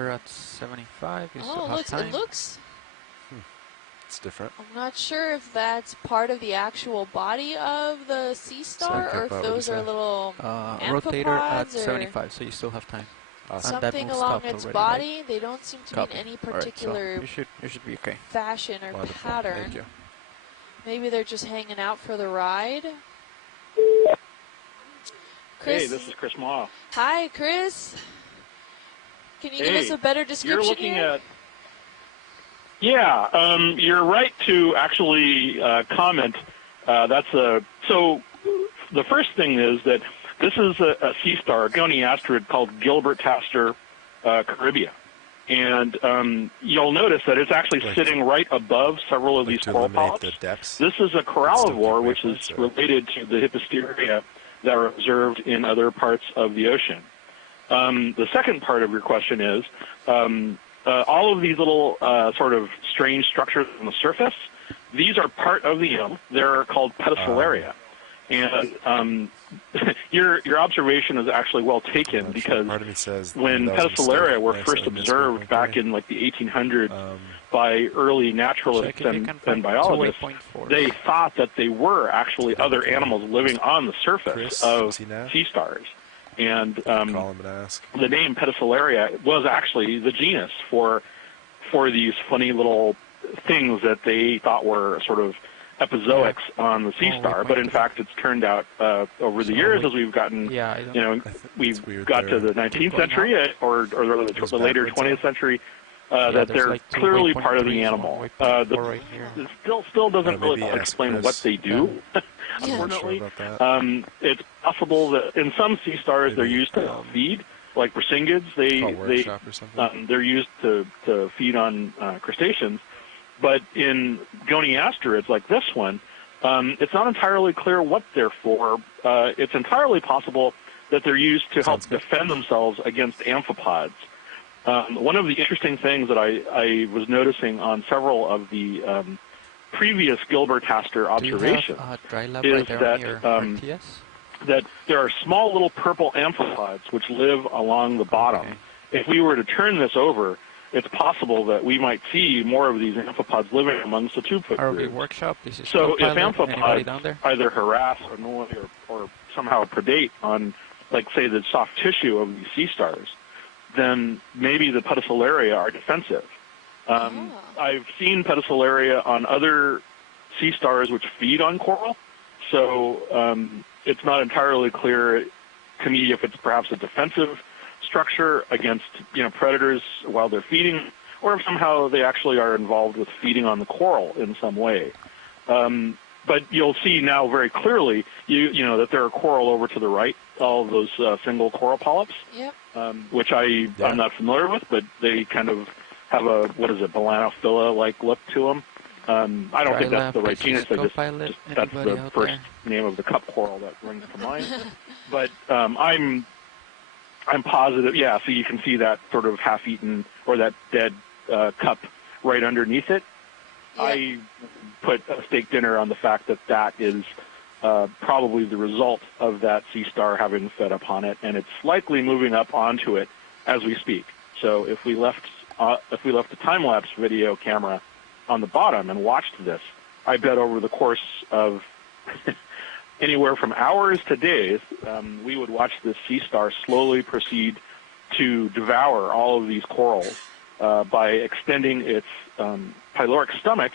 rotator at 75. You still have time. It looks. It's different. I'm not sure if that's part of the actual body of the sea star, or if those are little rotator at 75, so you still have time. Something along its body. Right? They don't seem to be in any particular right, so you should be okay. Fashion or pattern. Thank you. Maybe they're just hanging out for the ride. Chris, hey, this is Chris Ma. Hi, Chris. Can you give us a better description? You're looking at. Yeah, you're right to actually comment. So the first thing is that this is a sea star, a Goni asteroid called Gilbert-Taster Caribia. And you'll notice that it's actually sitting right above several of these coral polyps. This is a corallivore, which is related to the hipposteria that are observed in other parts of the ocean. The second part of your question is, all of these little sort of strange structures on the surface, these are part of the elm. They're called pedicelaria. And your observation is actually well taken, because when pedicelaria were first observed back in like the 1800s by early naturalists and biologists, they thought that they were actually other animals living on the surface of sea stars. And the name pedicelaria was actually the genus for these funny little things that they thought were sort of epizoics on the sea star, but in fact it's turned out over the years, as we've gotten, we've got to the 19th century or the later 20th century, that they're clearly part of the animal. It still doesn't really explain what they do. Unfortunately, it's possible that in some sea stars they're used to feed, like Brisinghids. They're used to feed on crustaceans. But in Goni asteroids like this one, it's not entirely clear what they're for. It's entirely possible that they're used to help defend themselves against amphipods. One of the interesting things that I was noticing on several of the previous Gilbert-Taster observations is that there are small little purple amphipods which live along the bottom. If we were to turn this over, it's possible that we might see more of these amphipods living amongst the two-foot group. Workshop. This is so if amphipods either harass or annoy or somehow predate on, like, say, the soft tissue of these sea stars, then maybe the pedicelaria are defensive. I've seen pedicelaria on other sea stars which feed on coral, so it's not entirely clear to me if it's perhaps a defensive structure against predators while they're feeding, or if somehow they actually are involved with feeding on the coral in some way. But you'll see now very clearly, that there are coral over to the right, all of those single coral polyps, which I'm not familiar with, but they kind of have a, Balanophila-like look to them. I don't think that's the right genus. That's the first name of the cup coral that rings to mind. But I'm positive, so you can see that sort of half-eaten or that dead cup right underneath it. I put a steak dinner on the fact that is probably the result of that sea star having fed upon it, and it's likely moving up onto it as we speak. So if we left a time-lapse video camera on the bottom and watched this, I bet over the course of anywhere from hours to days, we would watch this sea star slowly proceed to devour all of these corals by extending its pyloric stomach,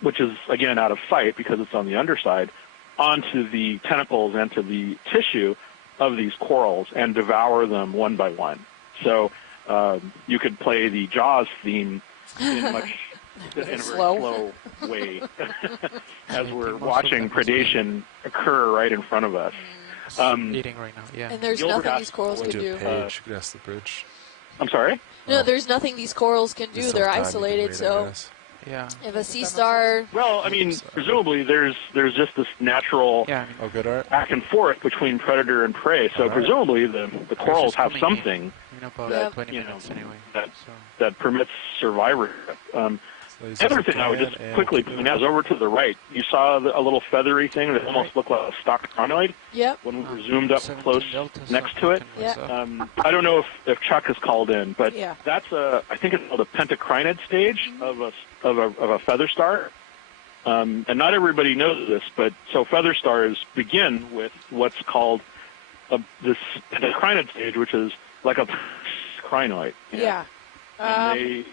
which is, again, out of sight because it's on the underside, onto the tentacles and to the tissue of these corals and devour them one by one. So you could play the Jaws theme in a very slow way as we're watching predation occur right in front of us. Eating right now, And there's nothing these corals can do. The bridge. I'm sorry? No, there's nothing these corals can do. They're isolated, so if a sea star... Well, I mean, presumably there's just this natural back and forth between predator and prey, so presumably the corals have something that permits survivorship. Lasers The other are thing I would bad just and quickly good. point out is over to the right. You saw a little feathery thing that almost looked like a stalked crinoid Yep. when we were zoomed up 17 close Delta, next to it. Yeah. I don't know if Chuck has called in, but Yeah. that's I think it's called a pentacrinid stage of a feather star. And not everybody knows this, but so feather stars begin with what's called this pentacrinid stage, which is like a crinoid. Yeah. And they,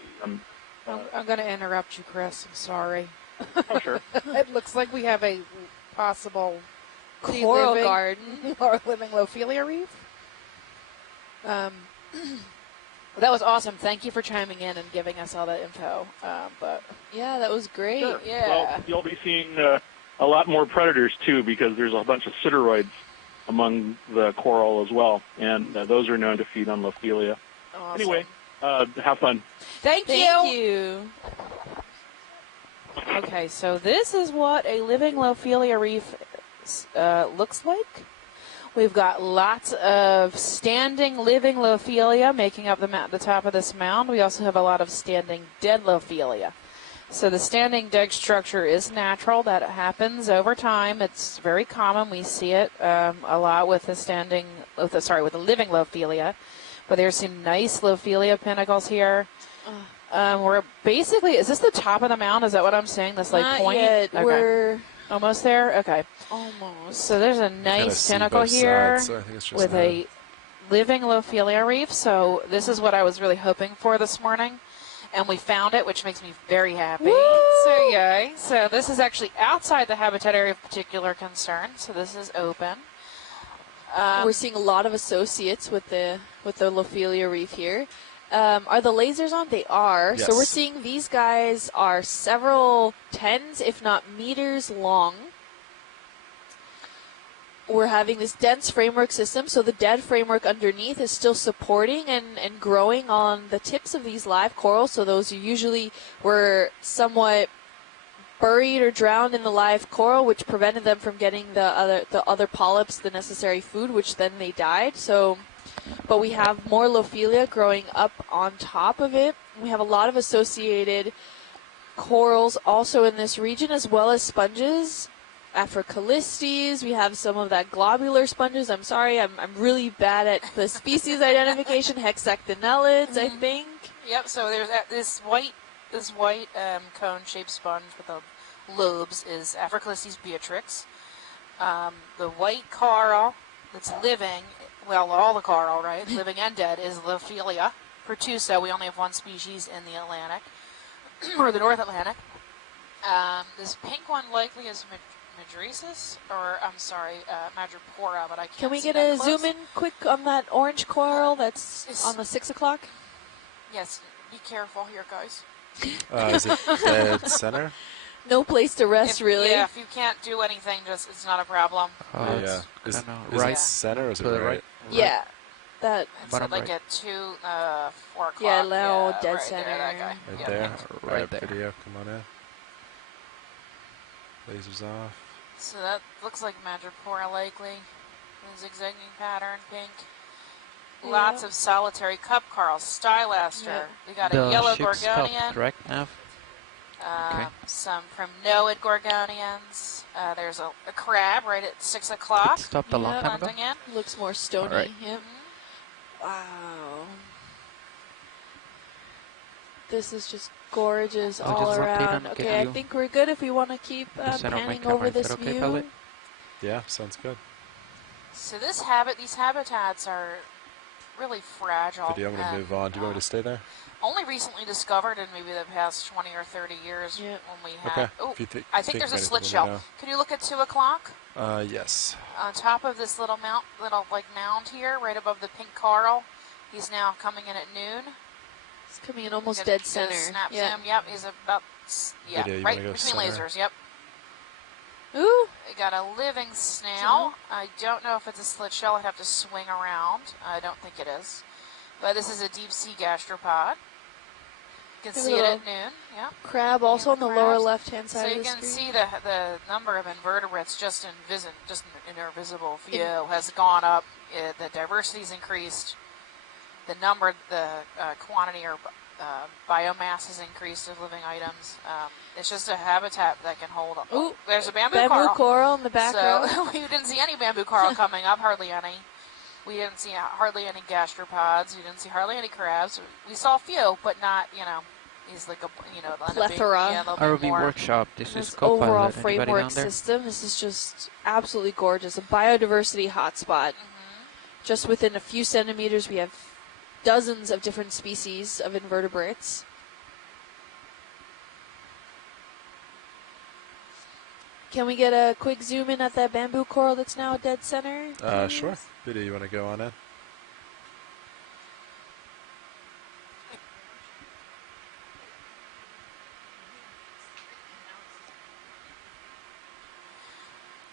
I'm going to interrupt you, Chris. I'm sorry. oh, sure. It looks like we have a possible Coral living- garden. or living Lophelia reef. That was awesome. Thank you for chiming in and giving us all that info. But Yeah, that was great. Sure. Yeah. Well, you'll be seeing a lot more predators too, because there's a bunch of sideroids among the coral as well, and those are known to feed on Lophelia. awesome. Anyway, have fun. Thank Thank you. you. Okay, so this is what a living Lophelia reef looks like. We've got lots of standing living Lophelia making up the top of this mound. We also have a lot of standing dead Lophelia. So the standing dead structure is natural. That happens over time. It's very common. We see it a lot with the living Lophelia. But there's some nice Lophelia pinnacles here. We're basically, is this the top of the mound? Is that what I'm saying? This like Not point? yet. Okay. We're Almost there? Okay. almost. So there's a Kinda nice see pinnacle both here sides, so I think it's just with that. a living Lophelia reef. So this is what I was really hoping for this morning. And we found it, which makes me very happy. Woo! So yay. So this is actually outside the habitat area of particular concern. So this is open. We're seeing a lot of associates with the Lophelia reef here. Are the lasers on? They are. So Yes. we're seeing these guys are several tens, if not meters long. We're having this dense framework system, so the dead framework underneath is still supporting and growing on the tips of these live corals. So those usually were somewhat buried or drowned in the live coral, which prevented them from getting the other polyps the necessary food, which then they died. So, but we have more Lophelia growing up on top of it. We have a lot of associated corals also in this region, as well as sponges. Africalistes, we have some of that globular sponges. I'm sorry, I'm really bad at the species identification. Hexactinellids, I think. Yep, so there's this white cone-shaped sponge with the lobes is Africalistes beatrix. The white coral that's living, well, all the coral, right, living and dead, is Lophelia pertusa. We only have one species in the Atlantic, or the North Atlantic. This pink one likely is Madrisis, or I'm sorry, Madrepora, but I can't Can we see get that a close. zoom in quick on that orange coral that's It's- on the 6 o'clock? Yes, be careful here, guys. Is it dead center? No place to rest, really. Yeah, if you can't do anything, just it's not a problem. Yeah. It's Is kinda it right center or is it to the right? Yeah. That. It's Bottom like right. at 4 o'clock. Yeah, Lao, dead right center. There, that guy. Right Yeah, there? thanks. Right there. Video, come on in. Lasers off. So that looks like Madrepora likely. The zigzagging pattern, pink. Lots Yeah. of solitary cup corals, stylaster. Yeah. We got The a yellow ship's top, gorgonian. correct, Nav? Okay. Some primnoid gorgonians. There's a crab right at 6 o'clock. It stopped a long Yeah, time ago. Hunting in. Looks more stony. All right. Yep. Wow. This is just gorgeous I'll all just rotate around. and get Okay, I you think we're good if we want to keep the center of my panning camera. over Is that this okay, view. Pellet? Yeah, sounds good. So these habitats are really fragile. Video, I'm going to and, move on. Do you want me to stay there? Only recently discovered in maybe the past 20 or 30 years Yeah. when we had. Okay. Oh, If you think I think there's a of slit anything, shell. let me Can you look at 2 o'clock? Yes. On top of this little mound here, right above the pink coral. He's now coming in at noon. It's coming in almost Get- dead get a center. Snap Yeah. zoom. Yep, he's about Video, you right wanna go between center? lasers. Yep. Ooh. We got a living snail. I don't know if it's a slit shell. I'd have to swing around. I don't think it is. But this is a deep sea gastropod. You can There's see a it little at noon. Yep. Crab also on the crabs. lower left-hand So side you of the can screen. see the number of invertebrates just in our visible view has gone up. The diversity's increased. quantity or biomass has increased of living items. It's just a habitat that can hold. Ooh, there's a bamboo coral in the background. So we didn't see any bamboo coral coming up, hardly any. We didn't see hardly any gastropods. We didn't see hardly any crabs. We saw a few, but not, he's like a, plethora. ROV workshop. This is overall Copilot. Anybody framework down there? system. This is just absolutely gorgeous. A biodiversity hotspot. Just within a few centimeters, we have dozens of different species of invertebrates. Can we get a quick zoom in at that bamboo coral that's now dead center? Sure. Biddy, you want to go on in?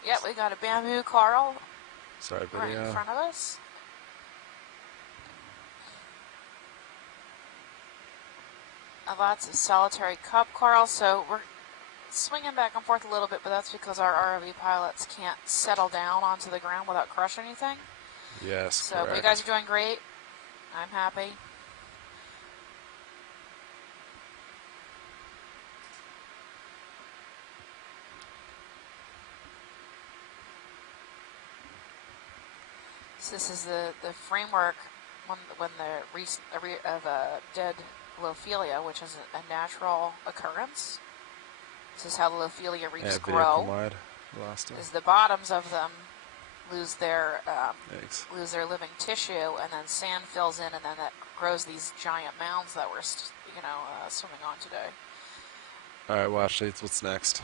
Yep, we got a bamboo coral Sorry, Biddy. right in front of us. Lots of solitary cup coral, so we're swinging back and forth a little bit, but that's because our ROV pilots can't settle down onto the ground without crushing anything. Yes, So correct. you guys are doing great. I'm happy. So this is the framework when the of a dead Lophelia, which is a natural occurrence. This is how the Lophelia reefs grow. Wide. Lost Is the bottoms of them lose their eggs. lose their living tissue, and then sand fills in, and then that grows these giant mounds that we're swimming on today. All right, watch. What's next?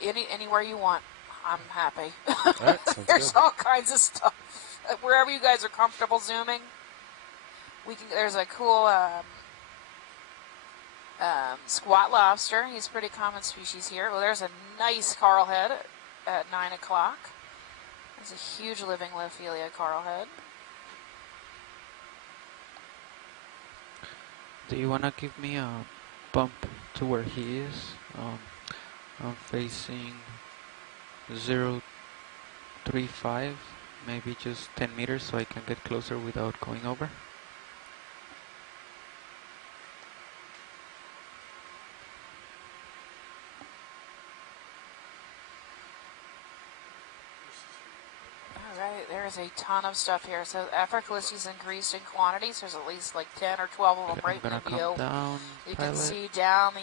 Anywhere you want, I'm happy. All right, sounds There's good. all kinds of stuff. Wherever you guys are comfortable zooming, we can. There's a cool squat lobster. He's a pretty common species here. Well, there's a nice coral head at 9 o'clock. There's a huge living Lophelia coral head. Do you want to give me a bump to where he is? I'm facing 035, maybe just 10 meters so I can get closer without going over. There's a ton of stuff here. So Africalysti's increased in quantities. There's at least like 10 or 12 of them Okay, right I'm in gonna the view. come down, You pilot. can see down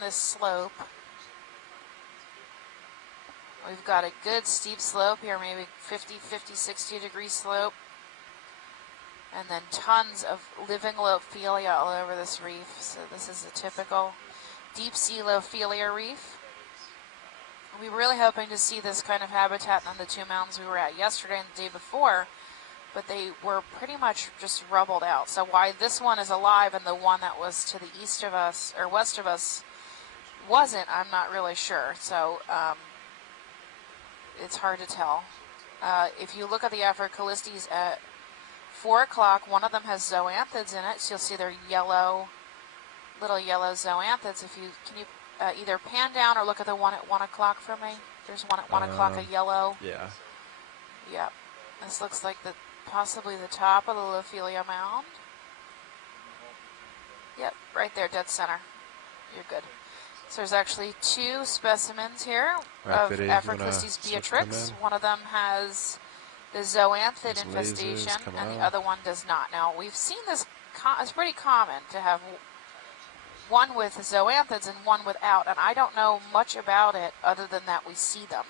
this slope. We've got a good steep slope here, maybe 50, 60 degree slope. And then tons of living Lophelia all over this reef. So this is a typical deep sea Lophelia reef. We were really hoping to see this kind of habitat on the two mountains we were at yesterday and the day before, but they were pretty much just rubbled out. So why this one is alive and the one that was to the east of us or west of us wasn't, I'm not really sure. So it's hard to tell. If you look at the Africalysts at 4 o'clock, one of them has zoanthids in it, so you'll see their little yellow zoanthids. Can you either pan down or look at the one at 1 o'clock for me? There's one at 1 o'clock, a yellow. Yeah. Yep. This looks like possibly the top of the Lophelia mound. Yep, right there, dead center. You're good. So there's actually two specimens here of Africalysts beatrix. One of them has the zoanthid infestation, and the other one does not. Now, we've seen this. It's pretty common to have one with zoanthids and one without, and I don't know much about it other than that we see them.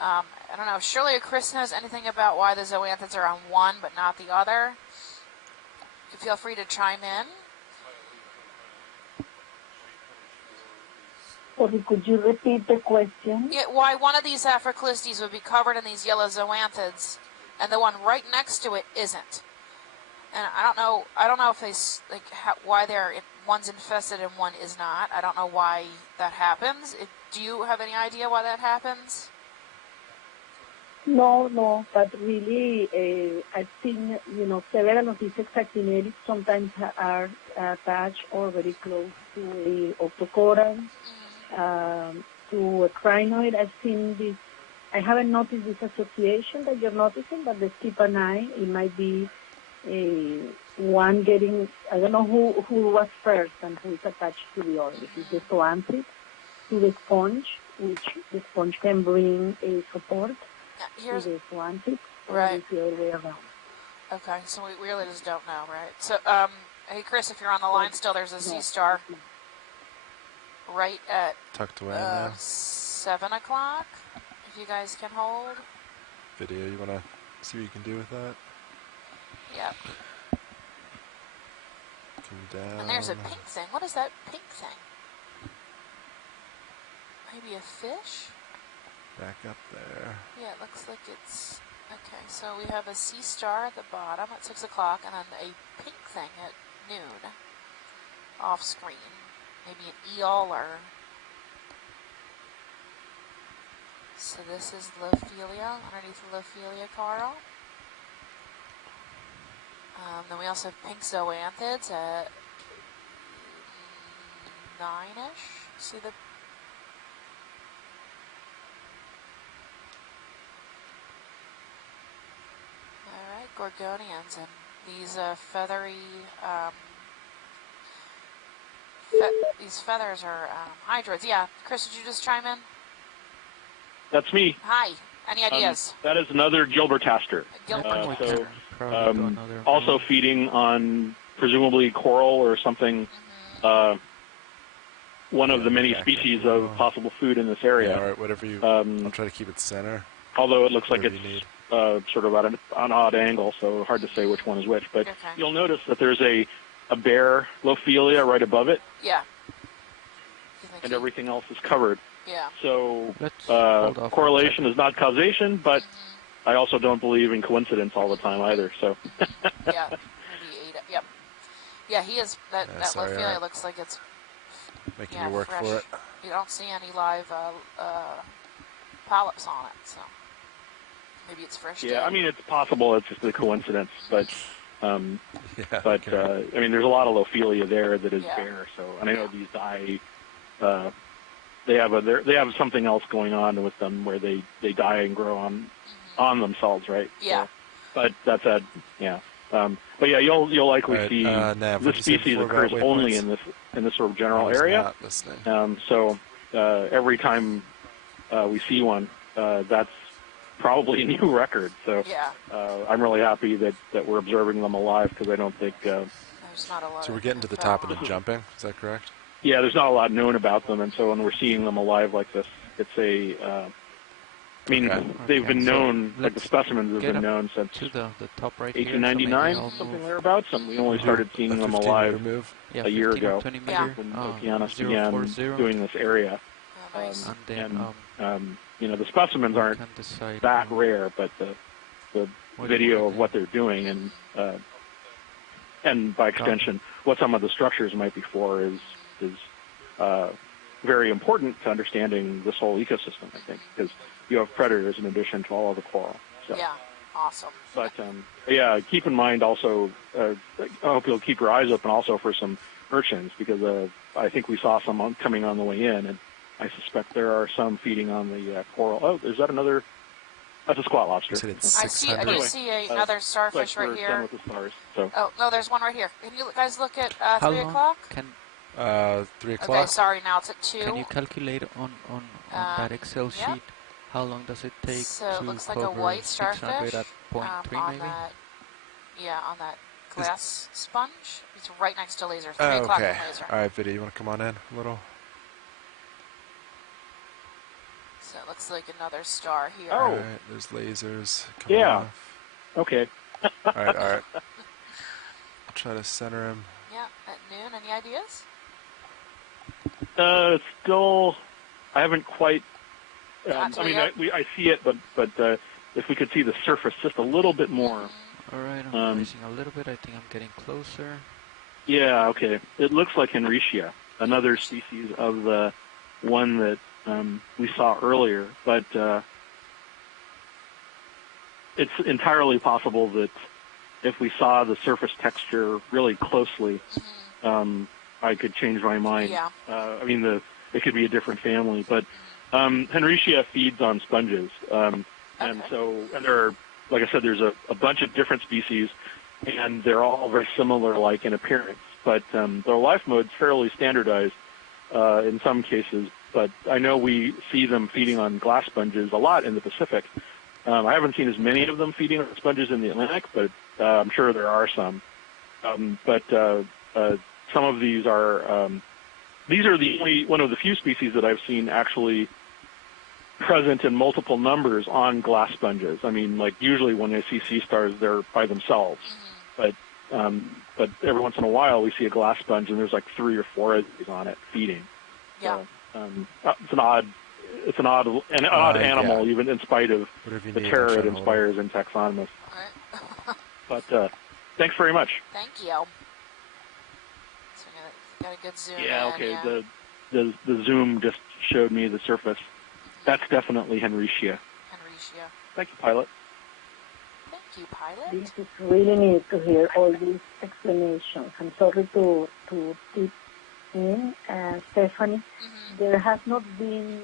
I don't know if Shirley or Chris knows anything about why the zoanthids are on one but not the other. You feel free to chime in. Sorry, could you repeat the question? Yeah, why one of these Africalysts would be covered in these yellow zoanthids and the one right next to it isn't. And I don't know if they why one's infested and one is not. I don't know why that happens. Do you have any idea why that happens? No, but really, I've seen, several of these exactinatids sometimes are attached or very close to a octocoral, to a crinoid. I've seen this. I haven't noticed this association that you're noticing, but let's keep an eye. It might be one getting, I don't know who was first and who is attached to the other. If it's the zoanthids to the sponge, which the sponge can bring a support to the zoanthids, Right. or it's the other way around. Okay, so we really just don't know, right? So, hey, Chris, if you're on the line still, there's a sea star right at Tucked away in there. 7 o'clock. If you guys can hold. Video, you want to see what you can do with that? Yep. Come down. And there's a pink thing. What is that pink thing? Maybe a fish? Back up there. Yeah, it looks like it's... Okay, so we have a sea star at the bottom at 6 o'clock, and then a pink thing at noon. Off screen. Maybe an eel or... So this is Lophelia, underneath the Lophelia coral. Then we also have pink zoanthids at 9-ish. See the... Alright, gorgonians, and these feathery... these feathers are hydroids. Yeah, Chris, did you just chime in? That's me. Hi. Any ideas? That is another Gilbertaster. Gilbert. Also feeding on presumably coral or something. One of the many species of possible food in this area. Yeah, all right, whatever you... I'll try to keep it center. Although it looks like Whatever it's sort of at an odd angle, so hard to say which one is which. But Okay. you'll notice that there's a bare Lophelia right above it, Yeah. and everything else is covered. Yeah. So Let's hold off correlation is not causation, but I also don't believe in coincidence all the time either. So Yeah. Maybe 8. Yep. Yeah, he is. That sorry, Lophelia alright. looks like it's Making you work fresh. for it. You don't see any live polyps on it, so maybe it's fresh. yeah, I mean it's possible it's just a coincidence, but Yeah. okay. I mean there's a lot of Lophelia there that is Yeah. bare. So and I know these die. They have something else going on with them where they die and grow on themselves, right? Yeah. So, but that's but yeah, you'll likely All right, see Nav, this what'd you say species before occurs about only waypoints? in this sort of general I was area. not listening. So every time we see one, that's probably a new record. So Yeah. I'm really happy that we're observing them alive because I don't think. There's not a lot. So of we're getting to the top and then jumping, is that correct? Yeah, there's not a lot known about them, and so when we're seeing them alive like this, it's I mean, Okay. they've been so known, like the let's specimens have get been up known since to the top right here. so maybe 1899, I'll something move- thereabouts, and we only started seeing A them 15-meter alive move. yeah, a year 15 or ago 20 Yeah. meter, when Okeanos began 040, doing this area. Oh, nice. and then The specimens we aren't can decide that rare, but the what video do of what they're doing and by extension what some of the structures might be for is very important to understanding this whole ecosystem, I think, because you have predators in addition to all of the coral. So. Yeah. Awesome. But yeah, keep in mind also. I hope you'll keep your eyes open also for some urchins because I think we saw some coming on the way in, and I suspect there are some feeding on the coral. Oh, is that another? That's a squat lobster. You said it's I see. I 600. do see another starfish Like right we're done here. with the stars. So Oh no, there's one right here. Can you guys look at How 3 long o'clock? can 3 Okay, o'clock. sorry. Now it's at 2. can you calculate on that Excel sheet? Yep. How long does it take So to it looks like a cover white 600 starfish at 0.3 on maybe? that. Yeah, on that glass sponge. It's right next to laser. 3 Oh, o'clock okay. and laser. All right, Video, you want to come on in a little? So it looks like another star here. Oh. All right, there's lasers coming Yeah. off. okay. All right. I'll try to center him. Yeah, at noon. Any ideas? Still, I haven't quite. Got to I mean, it? I see it, but if we could see the surface just a little bit more. All right, I'm Um, raising a little bit. I think I'm getting closer. Yeah, okay. It looks like Henricia, another species of the one that we saw earlier, but it's entirely possible that if we saw the surface texture really closely, I could change my mind. Yeah. I mean, it could be a different family, but Henricia feeds on sponges, and Okay. so there are, like I said, there's a bunch of different species. and they're all very similar, like in appearance. But their life mode's fairly standardized in some cases. But I know we see them feeding on glass sponges a lot in the Pacific. I haven't seen as many of them feeding on sponges in the Atlantic, but I'm sure there are some. But some of these are the only one of the few species that I've seen actually present in multiple numbers on glass sponges. I mean, like usually when I see sea stars, they're by themselves. But every once in a while we see a glass sponge and there's like 3 or 4 of these on it feeding. Yeah. So, it's an odd animal, yeah. even in spite of Whatever you the need, terror I'll try it to hold inspires in taxonomists. All right. But thanks very much. Thank you. So we got a good zoom Yeah, in, okay. yeah. The zoom just showed me the surface. That's definitely Henricia. Henricia. Thank you, pilot. Thank you, pilot. This is really neat to hear all these explanations. I'm sorry to tip in, Stephanie. There has not been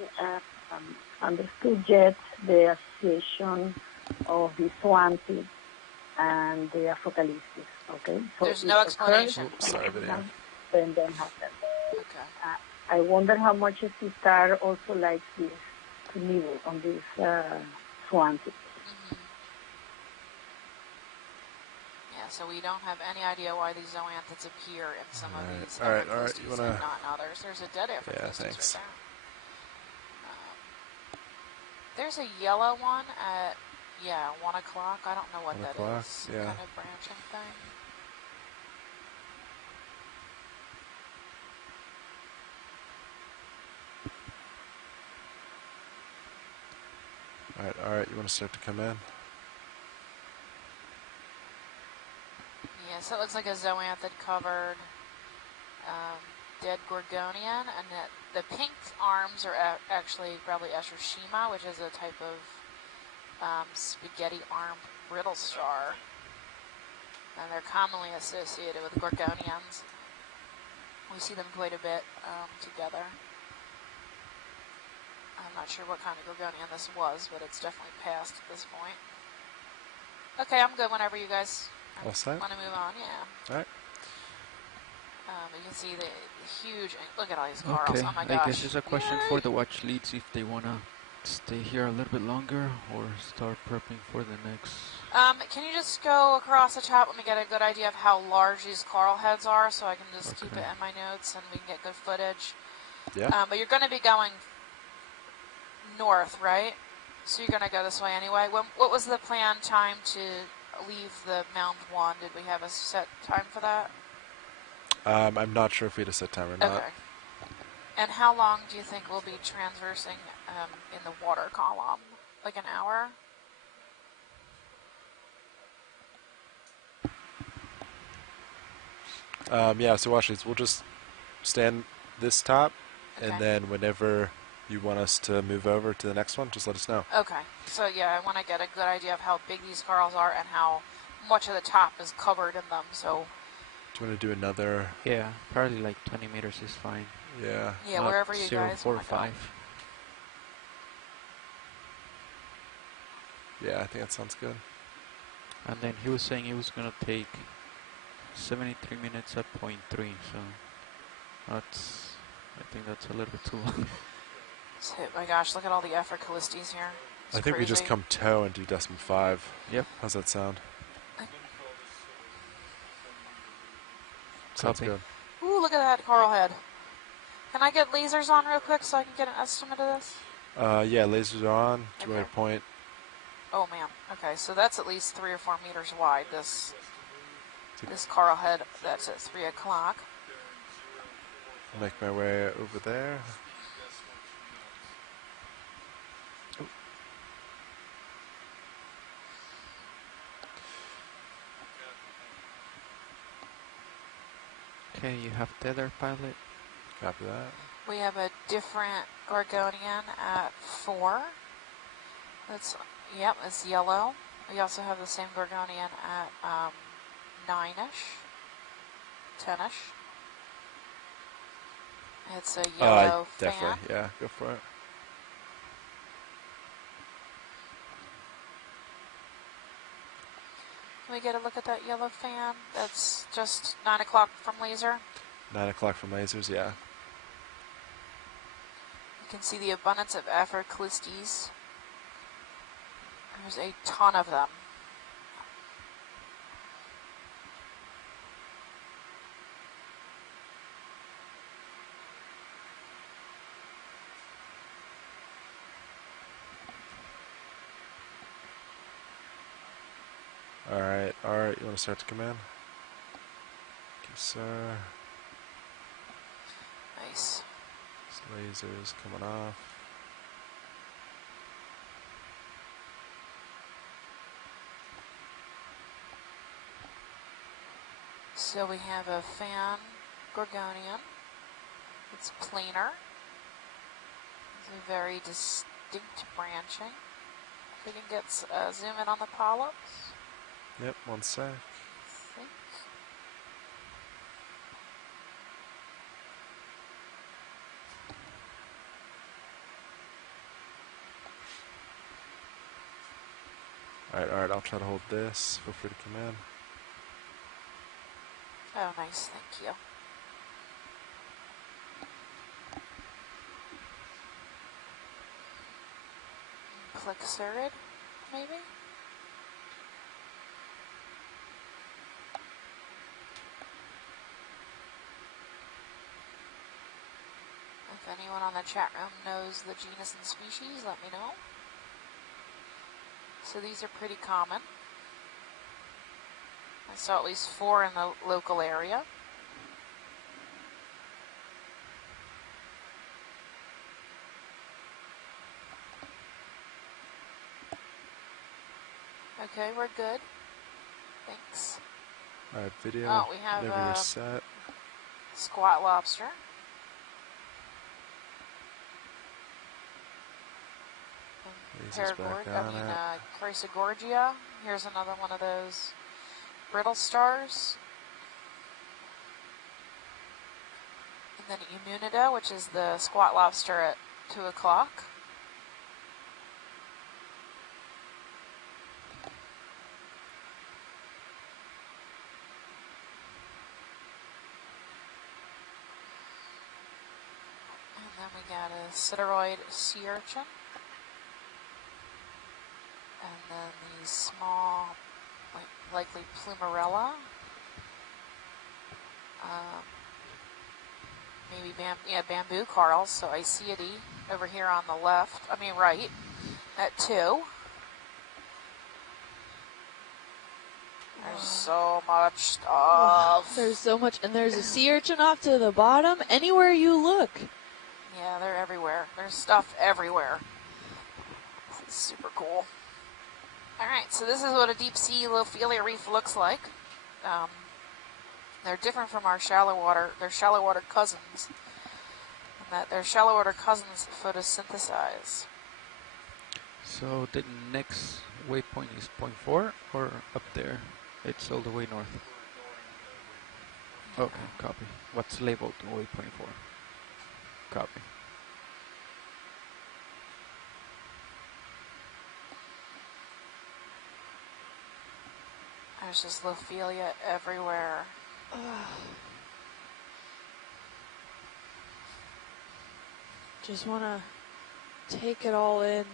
understood yet the association of the swanty and the Aphocalistis. Okay, so There's no explanation. Sorry, video. Then happens. Okay. I wonder how much a sea star also likes this to live on this swanty. Yeah, so we don't have any idea why these zoanthids appear in some of these All right. Aphocalistes You wanna? and not in others. There's a dead Aphocalistes thanks. right there. There's a yellow one at 1 o'clock. I don't know what 1 that o'clock, is. Some yeah. kind of branching thing. All right. You want to start to come in? Yeah, so it looks like a zoanthid covered dead gorgonian, and the pink arms are actually probably Escherichia, which is a type of spaghetti arm brittle star, and they're commonly associated with gorgonians. We see them quite a bit together. I'm not sure what kind of gorgonian this was, but it's definitely past at this point. Okay, I'm good whenever you guys All set? want to move on. Yeah. All right. You can see the huge. Look at all these corals. Okay, Oh my I gosh. guess it's a question for the watch leads if they wanna stay here a little bit longer or start prepping for the next. Can you just go across the top? Let me get a good idea of how large these coral heads are, so I can just keep it in my notes and we can get good footage. Yeah. But you're going to be going north, right? So you're going to go this way anyway. What was the planned time to leave the Mound 1? Did we have a set time for that? I'm not sure if we had a set time or not. Okay. And how long do you think we'll be transversing in the water column? Like an hour? Yeah, so watch this. We'll just stand this top, Okay. and then whenever you want us to move over to the next one, just let us know. Okay. So yeah, I want to get a good idea of how big these corals are and how much of the top is covered in them. So Do you want to do another? Yeah, probably like 20 meters is fine. Yeah. yeah, Not wherever you guys 0.45. want to go. Yeah, I think that sounds good. And then he was saying he was gonna take 73 minutes at 0.3, so I think that's a little bit too long. So, my gosh, look at all the Aphocalistes here. It's I think we just crazy. come toe and do 0.5. Yep. How's that sound? Sounds Copy. good. Ooh, look at that coral head. Can I get lasers on real quick so I can get an estimate of this? Yeah, lasers are on. Do you want me Okay. to point? Oh man. Okay, so that's at least 3 or 4 meters wide. This coral head that's at 3 o'clock. Make my way over there. Okay, you have tether pilot. Copy that. We have a different gorgonian at 4. That's, yep, it's yellow. We also have the same gorgonian at 9-ish, 10-ish. It's a yellow fan. Definitely. Yeah, go for it. we get a look at that yellow fan? That's just 9 o'clock from laser. 9 o'clock from lasers, yeah. You can see the abundance of Aphroclistes. There's a ton of them. Alright, you want to start to come in? Thank you, sir. Nice. These lasers coming off. So we have a fan Gorgonian. It's planar. It's a very distinct branching. If we can get zoom in on the polyps. Yep, one sec. I think. Alright, I'll try to hold this. Feel free to come in. Oh, nice, thank you. Click Surid, maybe? If anyone on the chat room knows the genus and species, let me know. So these are pretty common. I saw at least 4 in the local area. Okay, we're good. Thanks. Alright, video. Oh, we have whenever you're set. squat lobster. Lasers back on it. Chrysogorgia. Here's another one of those brittle stars. And then Immunida, which is the squat lobster at 2 o'clock. And then we got a Sideroid sea urchin. And then these small, likely Plumarella. Maybe bamboo corals, so Isiidae over here on the left, right, at 2. There's so much stuff. There's so much, and there's a sea urchin off to the bottom. Anywhere you look. Yeah, they're everywhere. There's stuff everywhere. This is super cool. Alright, so this is what a deep sea Lophelia reef looks like. They're different from our shallow water. They're shallow water cousins. And that their shallow water cousins photosynthesize. So the next waypoint is point 4 or up there? It's all the way north. Okay, copy. What's labeled waypoint 4? Copy. There's just Lophelia everywhere. Just want to take it all in.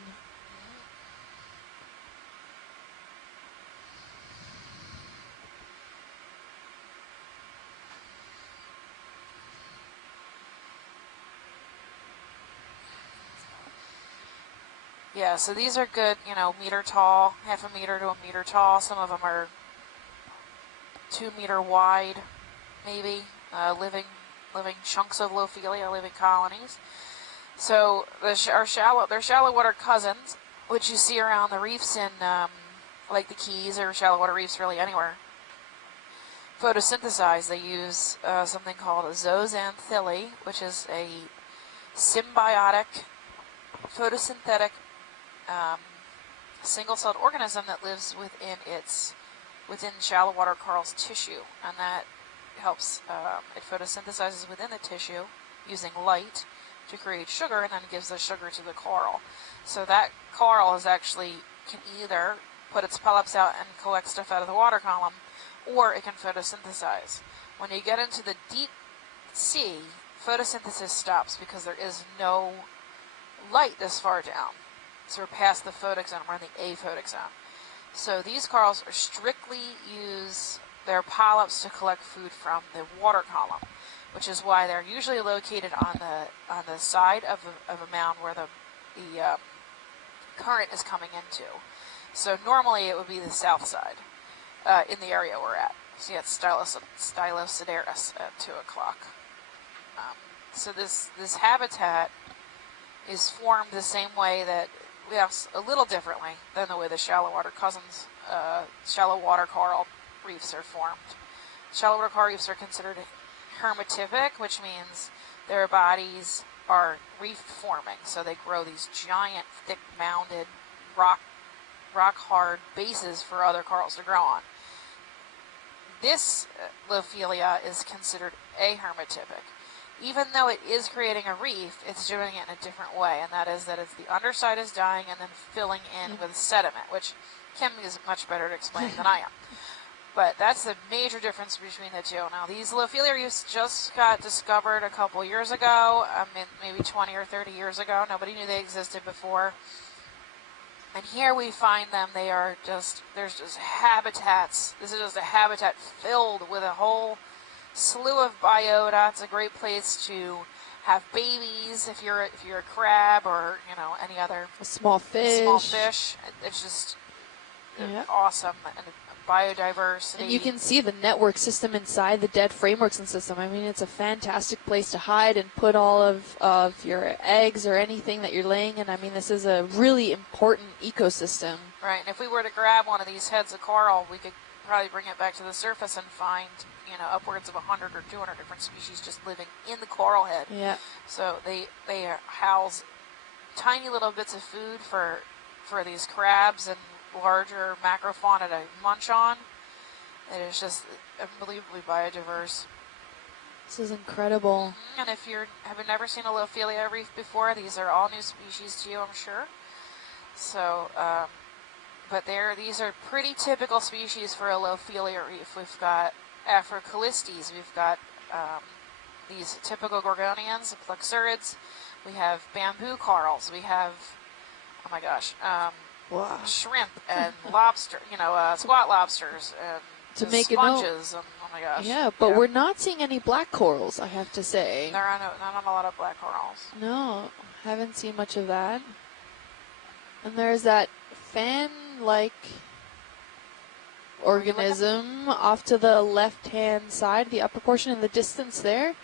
Yeah, so these are good, meter tall, half a meter to a meter tall. Some of them are 2 meter wide, maybe, living chunks of Lophelia, living colonies. So they're shallow water cousins, which you see around the reefs in like the Keys or shallow water reefs really anywhere. Photosynthesize. They use something called a zooxanthellae, which is a symbiotic photosynthetic single-celled organism that lives within shallow water corals tissue, and that helps, it photosynthesizes within the tissue using light to create sugar, and then gives the sugar to the coral. So that coral can either put its polyps out and collect stuff out of the water column, or it can photosynthesize. When you get into the deep sea, photosynthesis stops because there is no light this far down. So we're past the photic zone, we're in the aphotic zone. So these corals are strictly use their polyps to collect food from the water column, which is why they're usually located on the side of a mound where the current is coming into. So normally it would be the south side in the area we're at. So yeah, it's Stylosideros at 2 o'clock. So this habitat is formed the same way that, yes, a little differently than the way the shallow water coral reefs are formed. Shallow water coral reefs are considered hermatypic, which means their bodies are reef forming. So they grow these giant, thick mounded, rock hard bases for other corals to grow on. This Lophelia is considered ahermatypic. Even though it is creating a reef, it's doing it in a different way, and that is that it's the underside is dying and then filling in with sediment, which Kim is much better at explaining than I am. But that's the major difference between the two. Now, these Lophelia reefs just got discovered a couple years ago, maybe 20 or 30 years ago. Nobody knew they existed before. And here we find them. There's just habitats. This is just a habitat filled with a whole slew of biota. It's a great place to have babies if you're a crab or any other small fish. It's just awesome, and biodiversity. And you can see the network system inside the dead frameworks and system. I mean, it's a fantastic place to hide and put all of your eggs or anything that you're laying in. I mean, this is a really important ecosystem. Right, and if we were to grab one of these heads of coral, we could probably bring it back to the surface and find upwards of 100 or 200 different species just living in the coral head. Yeah. So they house tiny little bits of food for these crabs and larger macrofauna to munch on. It is just unbelievably biodiverse. This is incredible. And if you have never seen a Lophelia reef before, these are all new species to you, I'm sure. So, but these are pretty typical species for a Lophelia reef. We've got Afrocalistes, we've got these typical gorgonians, plexurids, we have bamboo corals, we have, oh my gosh, shrimp and lobster, squat lobsters and to make sponges. And, oh my gosh. Yeah, but we're not seeing any black corals, I have to say. There are not a lot of black corals. No, haven't seen much of that. And there's that fan-like organism off to the left-hand side, the upper portion in the distance there.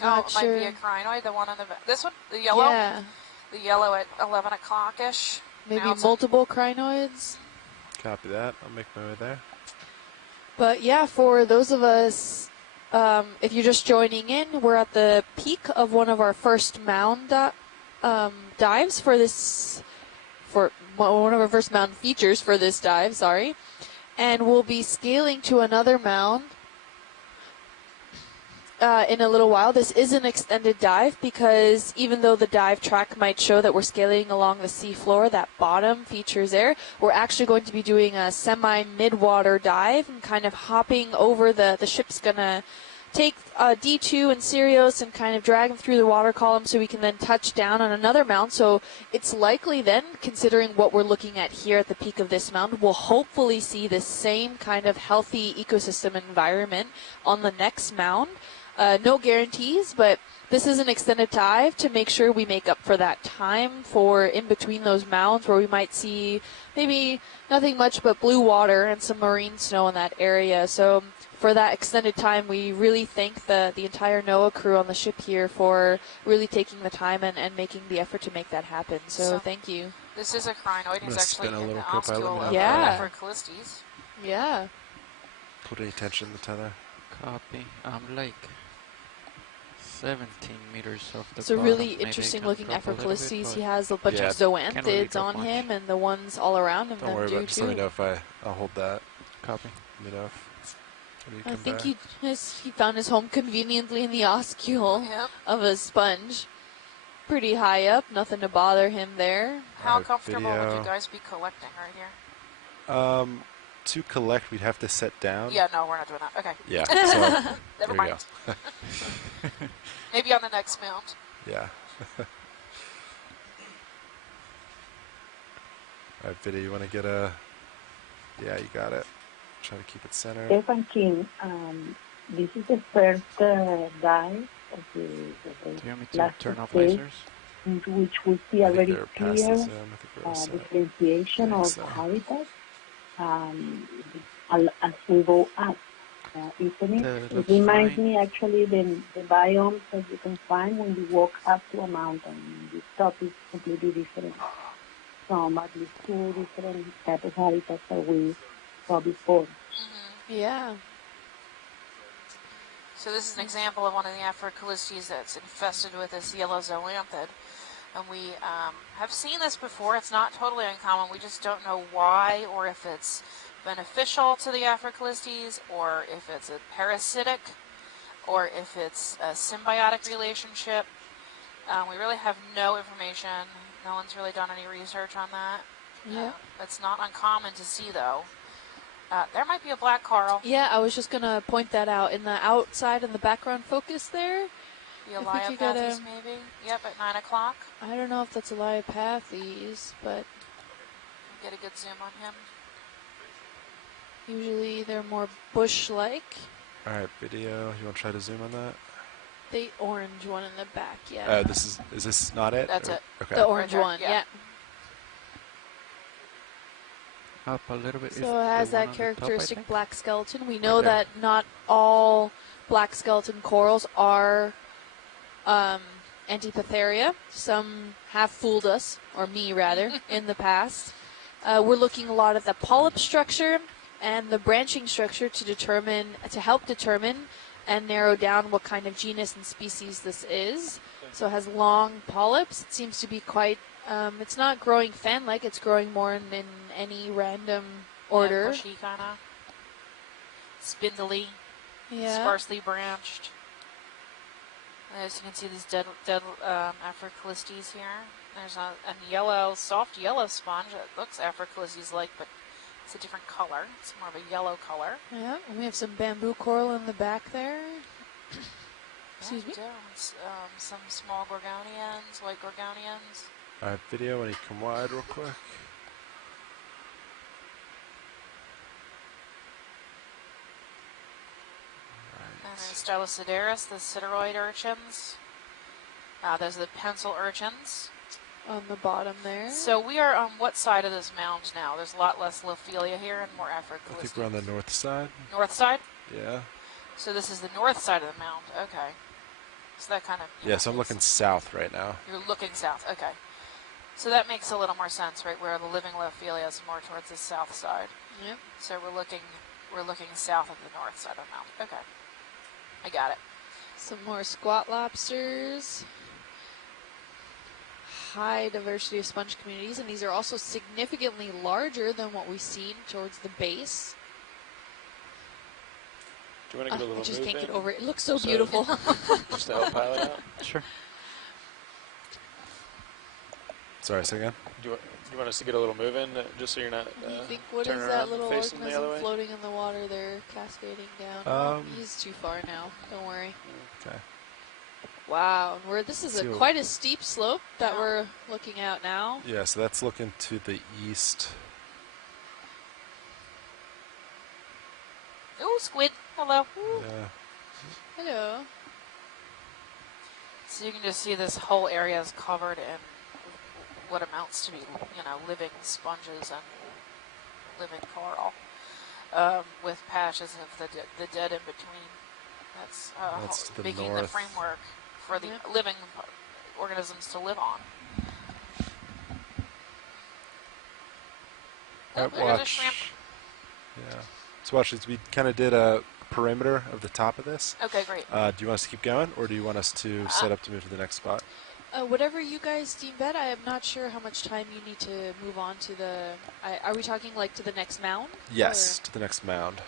Might be a crinoid, the one on this one, the yellow. Yeah. The yellow at 11 o'clock-ish. Maybe multiple crinoids. Copy that. I'll make my way there. But yeah, for those of us, if you're just joining in, we're at the peak of one of our first mound dives for one of our first mound features for this dive, sorry. And we'll be scaling to another mound in a little while. This is an extended dive because even though the dive track might show that we're scaling along the seafloor, that bottom features there, we're actually going to be doing a semi-mid-water dive and kind of hopping over the ship's going to take D2 and Sirius and kind of drag them through the water column so we can then touch down on another mound. So it's likely then, considering what we're looking at here at the peak of this mound, we'll hopefully see the same kind of healthy ecosystem environment on the next mound. No guarantees, but this is an extended dive to make sure we make up for that time for in between those mounds where we might see maybe nothing much but blue water and some marine snow in that area. So for that extended time, we really thank the entire NOAA crew on the ship here for really taking the time and making the effort to make that happen. So thank you. This is a crinoid. He's actually in the oscule of Afrocalistes. Yeah. Put any tension in the tether. Copy. I'm like 17 meters off the It's a bottom. really interesting looking Afrocalistes. He has a bunch of zoanthids on him, and the ones all around him Don't worry do about it. Just too. let me know if I'll hold that. Copy. Let me know if I think he found his home conveniently in the oscule of a sponge. Pretty high up, nothing to bother him there. How comfortable would you guys be collecting right here? To collect, we'd have to set down. Yeah, no, we're not doing that. Okay. Yeah. So Never there mind. you go. Maybe on the next mount. Yeah. All right, Biddy, you want to get a... Yeah, you got it. Try to keep it centered. Stefan King, this is the first dive of the Do you want me to last turn off stage, lasers? in which we see I a think very they're past the clear zoom. I think we're all set. differentiation I think of so. habitats as we go up, isn't it? That It looks reminds fine. me actually the biomes that you can find when you walk up to a mountain. The top is completely different from at least two different types of habitats that we saw before. Yeah. So this is an example of one of the Afrocalistes that's infested with this yellow zoanthid. And we have seen this before. It's not totally uncommon. We just don't know why, or if it's beneficial to the Afrocalistes, or if it's a parasitic, or if it's a symbiotic relationship. We really have no information. No one's really done any research on that. Yeah. It's not uncommon to see, though. There might be a black coral. Yeah, I was just going to point that out. In the outside in the background focus there, The If we could get Eliopathes, a- maybe. Yep, at 9 o'clock. I don't know if that's Eliopathes, but Get a good zoom on him. usually they're more bush-like. All right, video. You want to try to zoom on that? The orange one in the back, yeah. Is this not it? That's Or- it. Okay. The orange there, one, yeah. yeah. Up a little bit. Is So it has the one that on the top, I characteristic think? black skeleton. We know Right there. that not all black skeleton corals are Antipatheria. Some have fooled us, or me rather, in the past. We're looking a lot at the polyp structure and the branching structure to help determine and narrow down what kind of genus and species this is. So it has long polyps. It seems to be quite, it's not growing fan-like, it's growing more in any random order. Yeah, bushy, kind of. Spindly. Yeah. Sparsely branched. As you can see, these dead Afrocalistes here. There's a yellow, soft yellow sponge that looks Afrocalistes-like, but it's a different color. It's more of a yellow color. Yeah, and we have some bamboo coral in the back there. Excuse me? Yeah, it's, some small gorgonians, white gorgonians. All right, video. When you come wide, real quick. And then Stylosideris, the sideroid urchins. Those are the pencil urchins. On the bottom there. So we are on what side of this mound now? There's a lot less Lophelia here and more I Afrocalistes. think we're on the north side. North side? Yeah. So this is the north side of the mound. Okay. So that kind of... Yeah, so I'm looking south right now. You're looking south. Okay. So that makes a little more sense, right? Where the living Lophelia is more towards the south side. Yep. So we're looking south of the north side of the mound. Okay. I got it. Some more squat lobsters. High diversity of sponge communities, and these are also significantly larger than what we've seen towards the base. Do you want to get a little I just move can't in? get over it. It looks so So- beautiful. Just to help pilot out? Sure. Sorry, say again. Do you want us to get a little move in, just so you're not You think what turning is that around, little facing the organism other way? floating in the water there, cascading down? He's too far now. Don't worry. Okay. Wow, this is See what- quite a steep slope that Yeah. we're looking at now. Yeah, so that's looking to the east. Ooh, squid. Hello. Yeah. Hello. So you can just see this whole area is covered in what amounts to be, living sponges and living coral, with patches of the dead in between. That's, That's to the making the north. framework for the Yep. living organisms to live on. All right, there's a watch. shrimp. Yeah. So watch this. We kind of did a perimeter of the top of this. Okay, great. Do you want us to keep going, or do you want us to set up to move to the next spot? Whatever you guys deem bet, I am not sure how much time you need to move on to the... are we talking like to the next mound? Yes, to the next mound.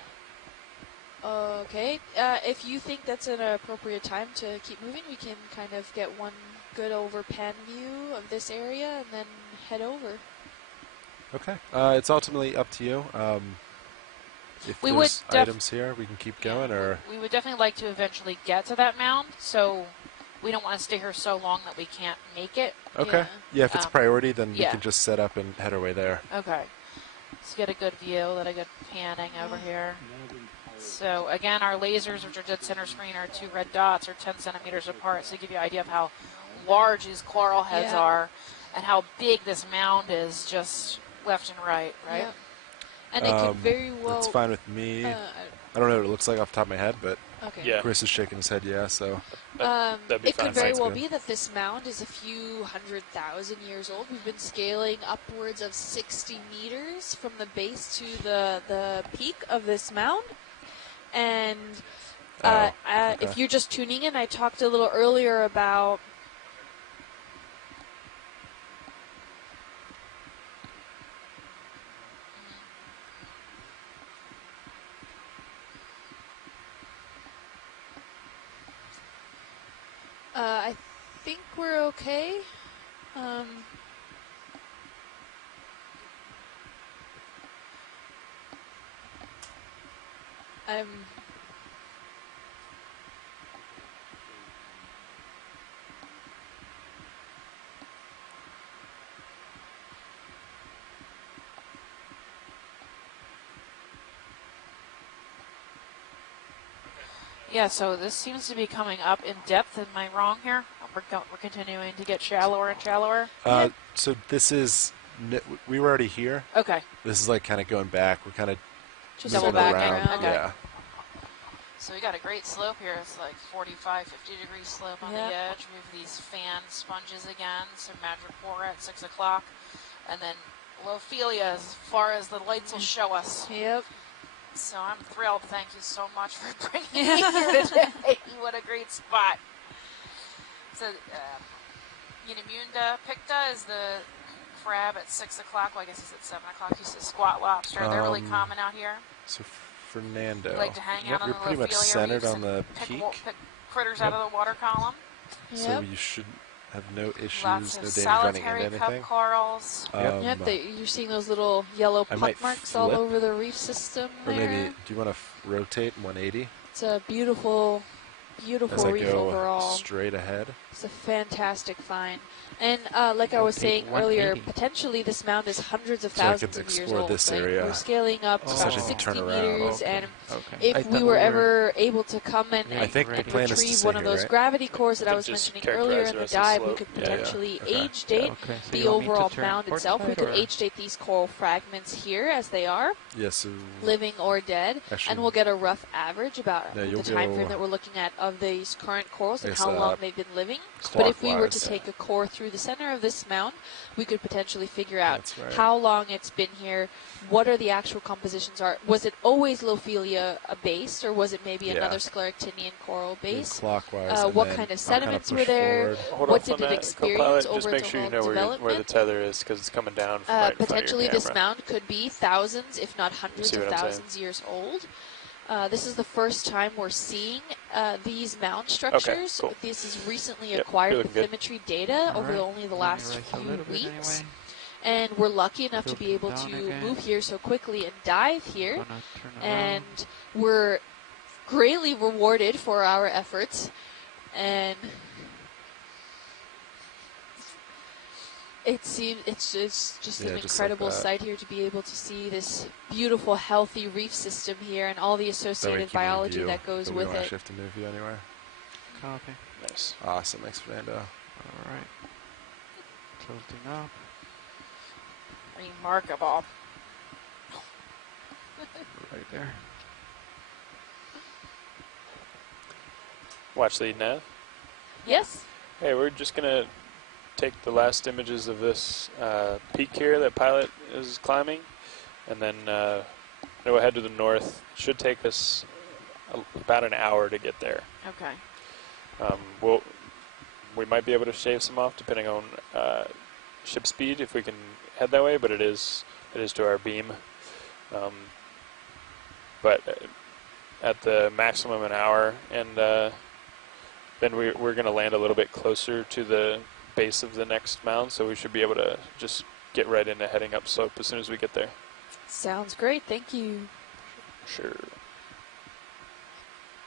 Okay. If you think that's an appropriate time to keep moving, we can kind of get one good over pan view of this area and then head over. Okay. It's ultimately up to you. If We would there's items here, we can keep going, or we would definitely like to eventually get to that mound, so we don't want to stay here so long that we can't make it. okay. Yeah, if it's priority, then we yeah. can just set up and head our way there. Okay. Let's get a good view, let a good panning over here. So again, our lasers, which are dead center screen, are 2 red dots, are 10 centimeters apart, so to give you an idea of how large these coral heads are and how big this mound is, just left and right, right? Yeah. And it could very well. That's fine with me. I don't know what it looks like off the top of my head, but Okay. Yeah. Chris is shaking his head, yeah, so. That'd be It fine. could very Sounds well good. be that this mound is a few 100,000 years old. We've been scaling upwards of 60 meters from the base to the peak of this mound. And if you're just tuning in, I talked a little earlier about I think we're okay. I'm Yeah, so this seems to be coming up in depth. Am I wrong here? We're continuing to get shallower and shallower. So this is, we were already here. Okay. This is like kind of going back. We're kind of just Double moving back around. around. Okay. Yeah. So we got a great slope here. It's like 45, 50 degree slope on the Yep. edge. We have these fan sponges again. Some madrepora at 6 o'clock. And then Lophelia as far as the lights will show us. Yep. So I'm thrilled. Thank you so much for bringing me here today. What a great spot. So Unimunda picta is the crab at 6 o'clock. Well, I guess he's at 7 o'clock. He's a squat lobster. They're really common out here. So Fernando, They like to hang out on you're the pretty much Lophelia centered reefs on the and peak. pick critters out of the water column. So Yep. you should have no issues, Lots no of danger running solitary into cup anything. corals. Yep, you're seeing those little yellow I puck might marks all flip. over the reef system Or there. maybe, do you want to rotate 180 It's a beautiful, as beautiful I reef go overall. straight ahead? It's a fantastic find. And like I was Rotate saying earlier, 180. potentially this mound is hundreds of So I could thousands of years explore old. this right? area. We're scaling up Oh. about Essentially 60 turn around. meters, and Okay. I if we thought were ever able to come and, Yeah, I think the ready. plan is to retrieve stay one of here, those right? gravity cores that I Then was just mentioning earlier characterize in the the rest of the dive, we slope. could Yeah, yeah. potentially Okay. age date Okay, so the you want me to overall turn mound port itself. We side, could or- age date these coral fragments here as they are, Yeah, so living or dead, actually, and we'll get a rough average about No, the you'll time go- frame that we're looking at of these current corals I and guess, how long they've been living. But if we were to clockwise. take a core through the center of this mound, we could potentially figure out That's right. how long it's been here, what are the actual compositions are. Was it always Lophelia based, or was it maybe Yeah. another scleractinian coral Going base? clockwise. And What then kind of I'll sediments kinda were push there? forward. Hold What off did on it that, experience co-pilot. over Just make its sure you overall know where the development? tether is, because it's coming down from right in front Potentially of your this camera. mound could be thousands, if not hundreds see of what I'm saying? thousands years old. This is the first time we're seeing these mound structures. cool. This is recently Yep, acquired you're looking good. bathymetry data over Alright, only the let me last rise a few little bit weeks. anyway. And we're lucky enough to Tilt be it able down to again. move here so quickly and dive here. Gonna turn And around. we're greatly rewarded for our efforts. And it's just Yeah, an just like incredible that. sight here to be able to see this beautiful, healthy reef system here and all the That way associated keep it in biology view, that goes but we with don't it. actually have to move you anywhere. Copy. Nice. Awesome, thanks, Fernando. Alright. Tilting up. Remarkable. Right there. Watch lead nav. Yes. Hey, we're just gonna take the last images of this peak here that pilot is climbing, and then go ahead to the north. Should take us about an hour to get there. Okay. We might be able to shave some off depending on ship speed if we can head that way, but it is to our beam. But at the maximum an hour, and then we're going to land a little bit closer to the base of the next mound, so we should be able to just get right into heading up slope as soon as we get there. Sounds great. Thank you. Sure.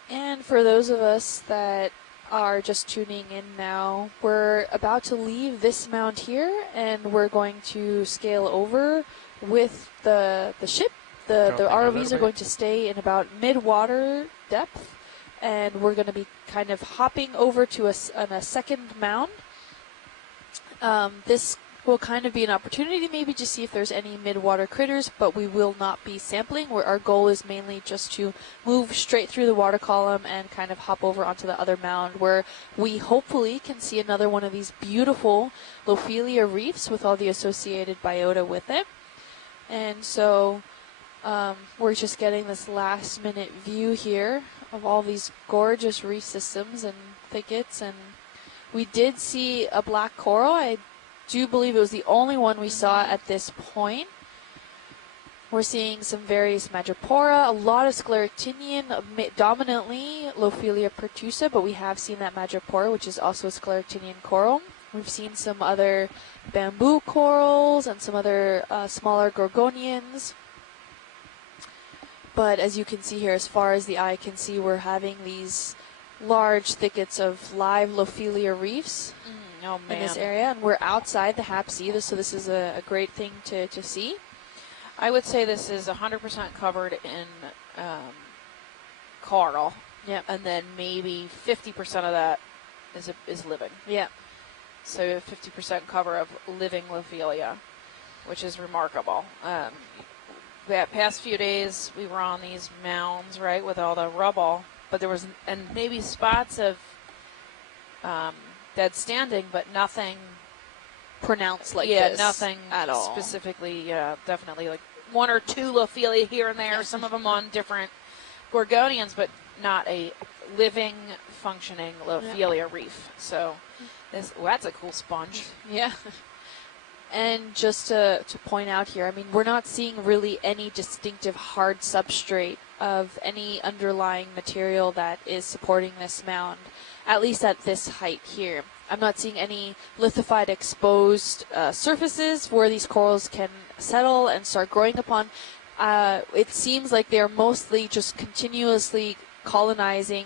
And for those of us that are just tuning in now, we're about to leave this mound here, and we're going to scale over with the ship. The Dropping a ROVs little are bit. going to stay in about mid-water depth, and we're going to be kind of hopping over to a second mound. This will kind of be an opportunity maybe to see if there's any mid-water critters, but we will not be sampling. Our goal is mainly just to move straight through the water column and kind of hop over onto the other mound where we hopefully can see another one of these beautiful Lophelia reefs with all the associated biota with it. And so we're just getting this last-minute view here of all these gorgeous reef systems and thickets. And we did see a black coral. I do believe it was the only one we saw at this point. We're seeing some various Madrepora, a lot of Scleractinian, dominantly Lophelia pertusa, but we have seen that Madrepora, which is also a Scleractinian coral. We've seen some other bamboo corals and some other smaller gorgonians. But as you can see here, as far as the eye can see, we're having these large thickets of live Lophelia reefs in this area, and we're outside the HAPC, so this is a great thing to see. I would say this is 100% covered in coral. Yep. And then maybe 50% of that is living. Yeah. So 50% cover of living Lophelia, which is remarkable. The past few days we were on these mounds, right, with all the rubble, but there was, and maybe spots of dead standing, but nothing Pronounced like yeah, this. nothing at all. specifically, definitely like one or two Lophelia here and there, Yeah. some of them on different gorgonians, but not a living, functioning Lophelia reef. So that's a cool sponge. Yeah. And just to point out here, I mean, we're not seeing really any distinctive hard substrate of any underlying material that is supporting this mound, at least at this height here. I'm not seeing any lithified exposed surfaces where these corals can settle and start growing upon. It seems like they're mostly just continuously colonizing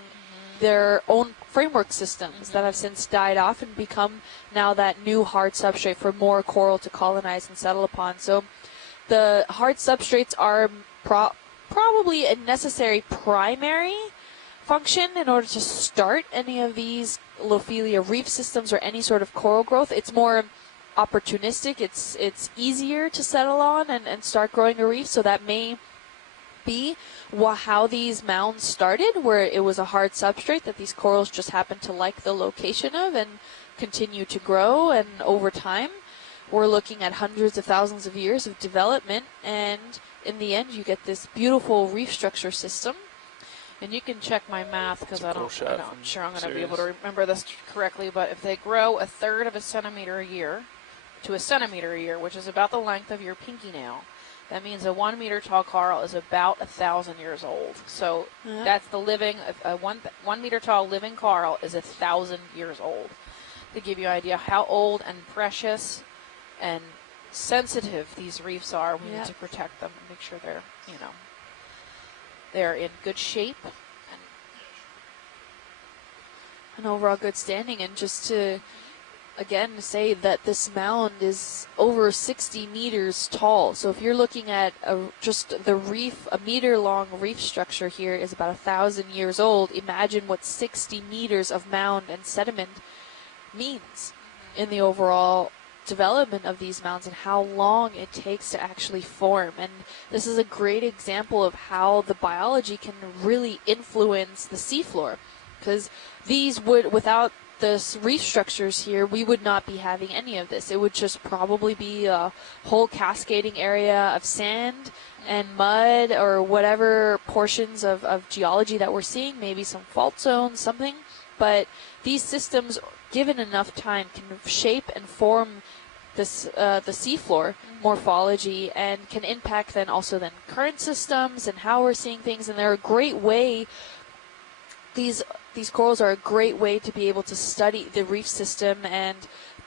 their own framework systems that have since died off and become now that new hard substrate for more coral to colonize and settle upon. So the hard substrates are probably a necessary primary function in order to start any of these Lophelia reef systems or any sort of coral growth. It's more opportunistic. It's easier to settle on and start growing a reef, so that may be how these mounds started, where it was a hard substrate that these corals just happened to like the location of and continue to grow. And over time, we're looking at hundreds of thousands of years of development, and in the end, you get this beautiful reef structure system. And you can check my math because I'm cool not shot sure I'm from going to be able to Sirius. remember this correctly, but if they grow a third of a centimeter a year to a centimeter a year, which is about the length of your pinky nail, that means a 1 meter tall coral is about 1,000 years old. So that's the living, a 1 meter tall living coral is 1,000 years old. To give you an idea how old and precious and sensitive these reefs are, we need to protect them and make sure they're, they're in good shape. And overall good standing. And just to again say that this mound is over 60 meters tall. So if you're looking at just the reef, a meter long reef structure here is about 1,000 years old. Imagine what 60 meters of mound and sediment means in the overall development of these mounds and how long it takes to actually form. And this is a great example of how the biology can really influence the seafloor, because these would, without the reef structures here, we would not be having any of this. It would just probably be a whole cascading area of sand and mud or whatever portions of geology that we're seeing, maybe some fault zones, something. But these systems, given enough time, can shape and form this the seafloor morphology and can impact then also current systems and how we're seeing things. And they're a great way, these these corals are a great way to be able to study the reef system and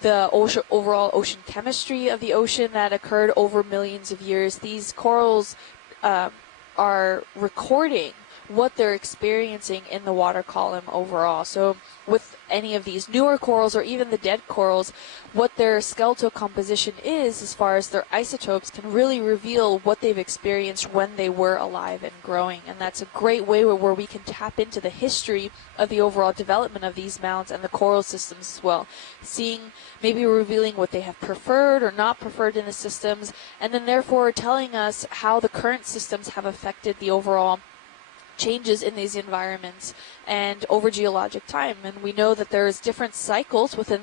the overall ocean chemistry of the ocean that occurred over millions of years. These corals are recording what they're experiencing in the water column overall. So with any of these newer corals or even the dead corals, what their skeletal composition is as far as their isotopes can really reveal what they've experienced when they were alive and growing. And that's a great way where we can tap into the history of the overall development of these mounds and the coral systems as well. Seeing, maybe revealing what they have preferred or not preferred in the systems, and then therefore telling us how the current systems have affected the overall changes in these environments and over geologic time. And we know that there's different cycles within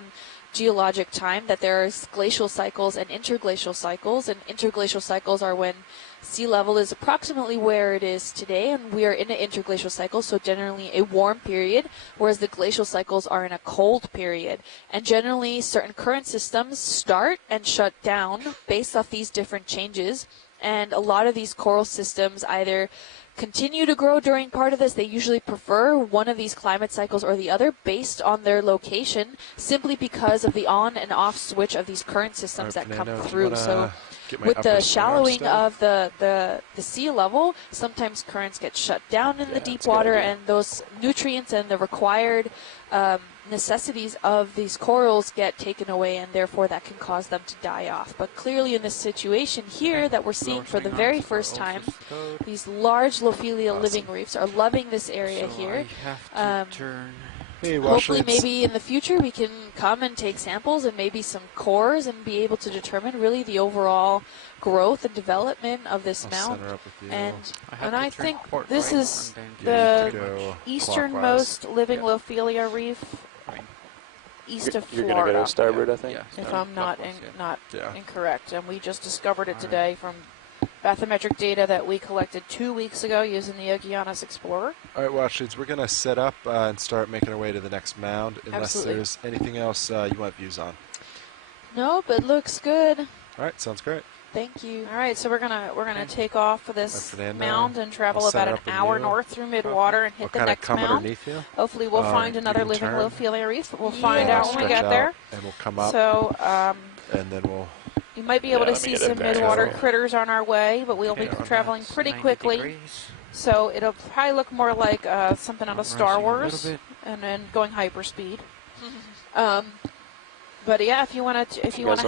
geologic time, that there's glacial cycles and interglacial cycles, and interglacial cycles are when sea level is approximately where it is today, and we are in an interglacial cycle, so generally a warm period, whereas the glacial cycles are in a cold period. And generally certain current systems start and shut down based off these different changes, and a lot of these coral systems either continue to grow during part of this. They usually prefer one of these climate cycles or the other based on their location, simply because of the on and off switch of these current systems that come through. So with the shallowing of the sea level, sometimes currents get shut down in the deep water, and those nutrients and the required necessities of these corals get taken away, and therefore that can cause them to die off. But clearly in this situation here that we're seeing for the very first time, these large Lophelia living reefs are loving this area here. Hopefully maybe in the future we can come and take samples and maybe some cores and be able to determine really the overall growth and development of this mount. And I think this is the easternmost living Lophelia reef east of Florida. You're going to go to starboard, I think? If I'm not incorrect. And we just discovered it today from bathymetric data that we collected 2 weeks ago using the Okeanos Explorer. All right, watch leads. We're going to set up and start making our way to the next mound, unless there's anything else you want views on. Nope, it looks good. All right, sounds great. Thank you. All right, so we're gonna take off for this mound and travel about an hour north through midwater and hit the next mound. Hopefully we'll find another living Lophelia reef. We'll find out when we get there. And we'll come up. So and then we'll. You might be able to see some midwater critters on our way, but we'll be traveling pretty quickly. So it'll probably look more like something out of Star Wars, and then going hyperspeed. But yeah, if you want to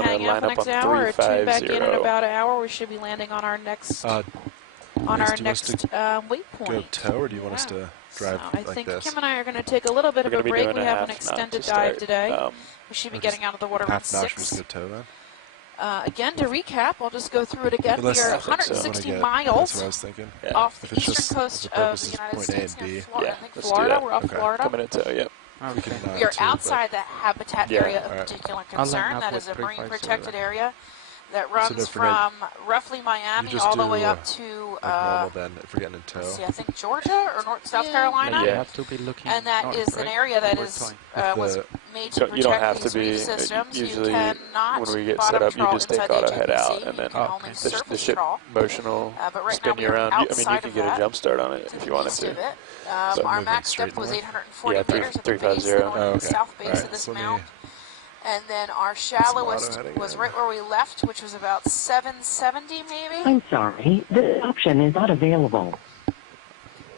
hang out for the next hour or tune back in about an hour, we should be landing on our next waypoint. Go tow, or do you want us to drive I think Kim and I are going to take a little bit of a break. We have an extended dive today. We should be getting out of the water around 6. Again, to recap, I'll just go through it again. We are 160 miles off the eastern coast of the United States near Florida. We're off Florida. Coming into, yep. We are outside the habitat area of particular concern. That is a marine protected area that runs from roughly Miami all the way up to I think Georgia or South Carolina. You have to be looking and that north, is an area that is was made to protect these reef systems. Usually you cannot when we get set up, you just take auto head out, and then the ship motion will spin you around. I mean, you can get a jump start on it if you wanted to. Our max depth was 840 meters at the base, the south base of this mound. And then our shallowest was right where we left, which was about 770 maybe. I'm sorry, this option is not available.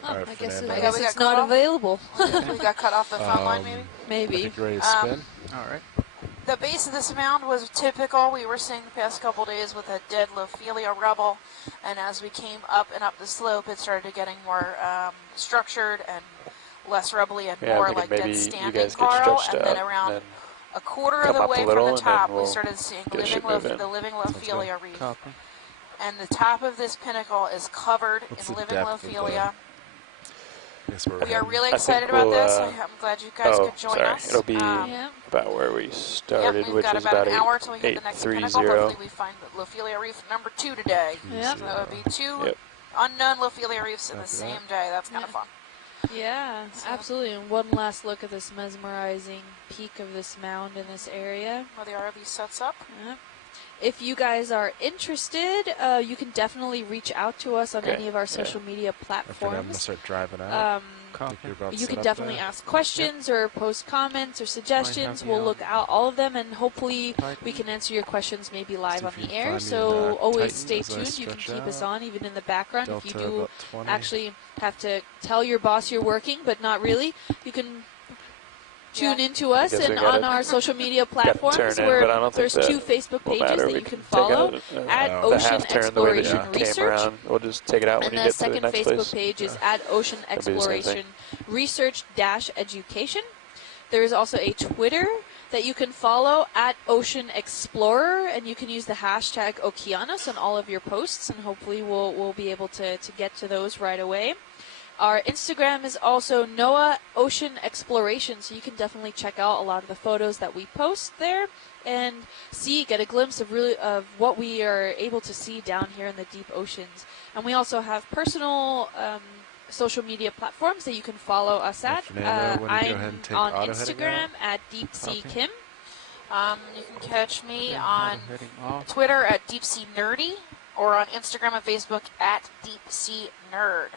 I guess it's not available. We got cut off the phone line maybe? Maybe. Ready to spin? All right. The base of this mound was typical. We were seeing the past couple days with a dead Lophelia rubble, and as we came up and up the slope, it started getting more structured and less rubbly and more like dead standing coral. And then around a quarter of the way from the top, we started seeing the living Lophelia reef. And the top of this pinnacle is covered in living Lophelia. We are really excited about this. I'm glad you guys could join us. It'll be about where we started, which is about an hour till we hit the next pinnacle. Hopefully we find Lophelia reef number 2 today. So that would be 2 unknown Lophelia reefs in the same day. That's kind of fun. Yeah, absolutely. And one last look at this mesmerizing peak of this mound in this area. Where the ROV sets up. If you guys are interested, you can definitely reach out to us on any of our social media platforms. I'm going to start driving out. Copy. you're about You set can up definitely there. ask questions or post comments or suggestions. you We'll on look out all of them, and hopefully Titan. we can answer your questions maybe live See on if you the can air. find me So in, always Titan stay as I tuned. You can stretch keep us out. on even in the background. If you Delta do about 20. actually have to tell your boss you're working, but not really, you can tune into us guess I and gotta- on our social media Got to platforms turn in, where but I don't there's think two that Facebook will pages matter. that We you can take follow out, at the Ocean half turn the way that Exploration you came Research. around. We'll just take it out when And you the get to the second next Facebook place. page is at Ocean That'd be the same thing. Exploration Research-Education. There is also a Twitter that you can follow at Ocean Explorer, and you can use the hashtag Okeanos on all of your posts, and hopefully we'll be able to get to those right away. Our Instagram is also NOAA Ocean Exploration, so you can definitely check out a lot of the photos that we post there and get a glimpse of what we are able to see down here in the deep oceans. And we also have personal social media platforms that you can follow us at. Fernando, why don't you go ahead I'm and take on auto heading Instagram out? at Deep Sea Copy. Kim. You can catch me Okay, on auto heading off. Twitter at Deep Sea Nerdy or on Instagram and Facebook at Deep Sea Nerd.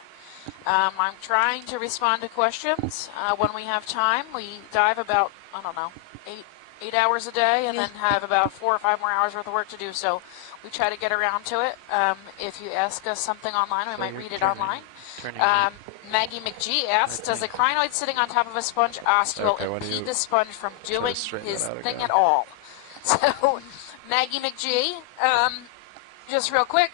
I'm trying to respond to questions when we have time. We dive about, I don't know, eight hours a day and then have about 4 or 5 more hours worth of work to do. So we try to get around to it. If you ask us something online, we might you're read it turning- online. turning Maggie McGee asks, does a think- crinoid sitting on top of a sponge oscule Okay, why don't impede you the sponge from try to doing straighten his that out thing again? at all? So, Maggie McGee, just real quick,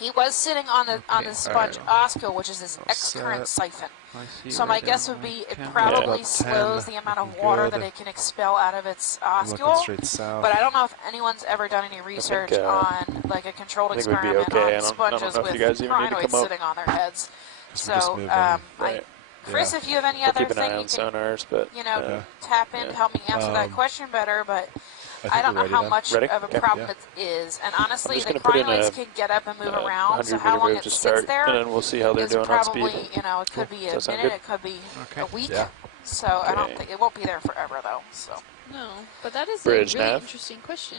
he was sitting on the Okay, sponge oscule, which is his All excurrent set. siphon. I see So right my there guess on would my be it camera. probably About slows 10, the amount of looking water good. that it can expel out of its I'm looking oscule. straight south. But I don't know if anyone's ever done any research on like a controlled I think we'd be experiment okay. I on don't sponges know if with you guys even need to crinoids come up. sitting on their heads. We're just So, moving. Right. Chris, Yeah. if you have any We'll other keep an eye thing, you on can sonars, but tap in to help me answer that Um, question better. But I I think don't we're know ready how then. much Ready? of a Okay. problem Yeah. it is. And honestly, just the gonna put in crinoids a, can get up and move around. 100 So how meter long move it to sits start, there and then we'll see how they're is doing on probably, speed. it could be Does a that sound minute, good? it could be Okay. a week. Yeah. So I don't Okay. think it won't be there forever though. So. No, but that is Bridge a really nav. interesting question.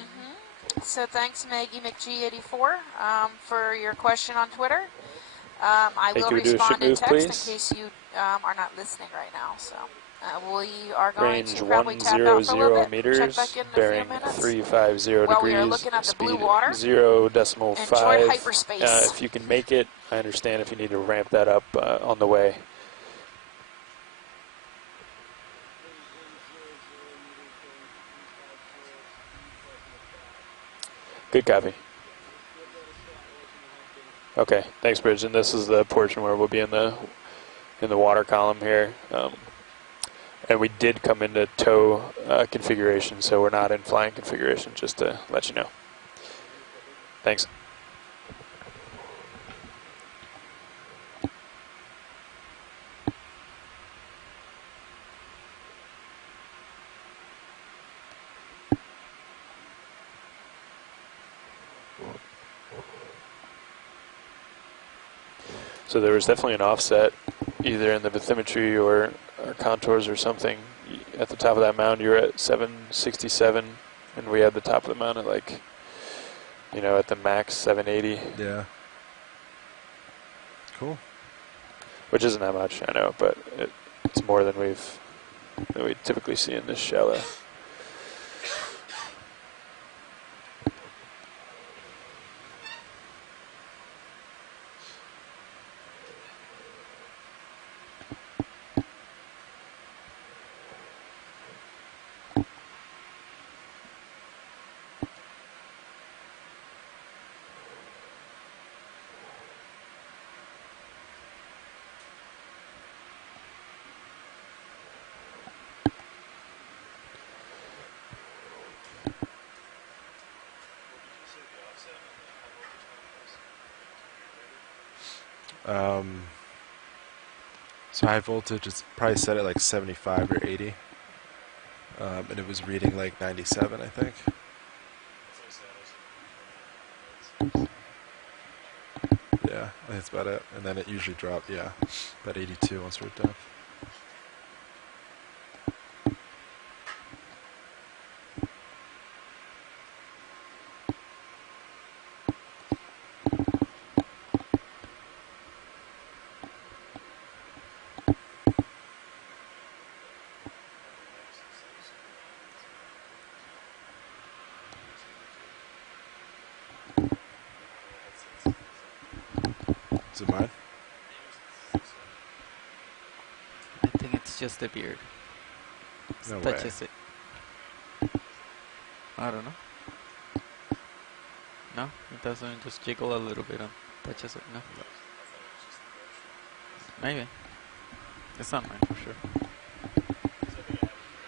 So thanks, Maggie McG84, for your question on Twitter. I Hey, will can we do a respond ship in move, text please? in case you are not listening right now. So we are going Range to probably tap out for a little 100 bit. Check meters, back in a bearing few minutes. 350 While we are degrees, looking at the speed blue water, 0.5. enjoy hyperspace. If you can make it, I understand if you need to ramp that up on the way. Good copy. Okay, thanks, Bridge. And this is the portion where we'll be in the water column here. And we did come into tow configuration, so we're not in flying configuration, just to let you know. Thanks. So there was definitely an offset, either in the bathymetry or contours or something. At the top of that mound, you were at 767, and we had the top of the mound at like, at the max 780. Yeah. Cool. Which isn't that much, I know, but it's more than we typically see in this shallow. So high voltage is probably set at like 75 or 80. And it was reading like 97, I think. Yeah, I think that's about it. And then it usually dropped, yeah, about 82 once we're done. Is it mine? I think it's just the beard. No way. Touches it. I don't know. No, it doesn't. Just jiggle a little bit and touches it. No. Maybe. It's not mine for sure.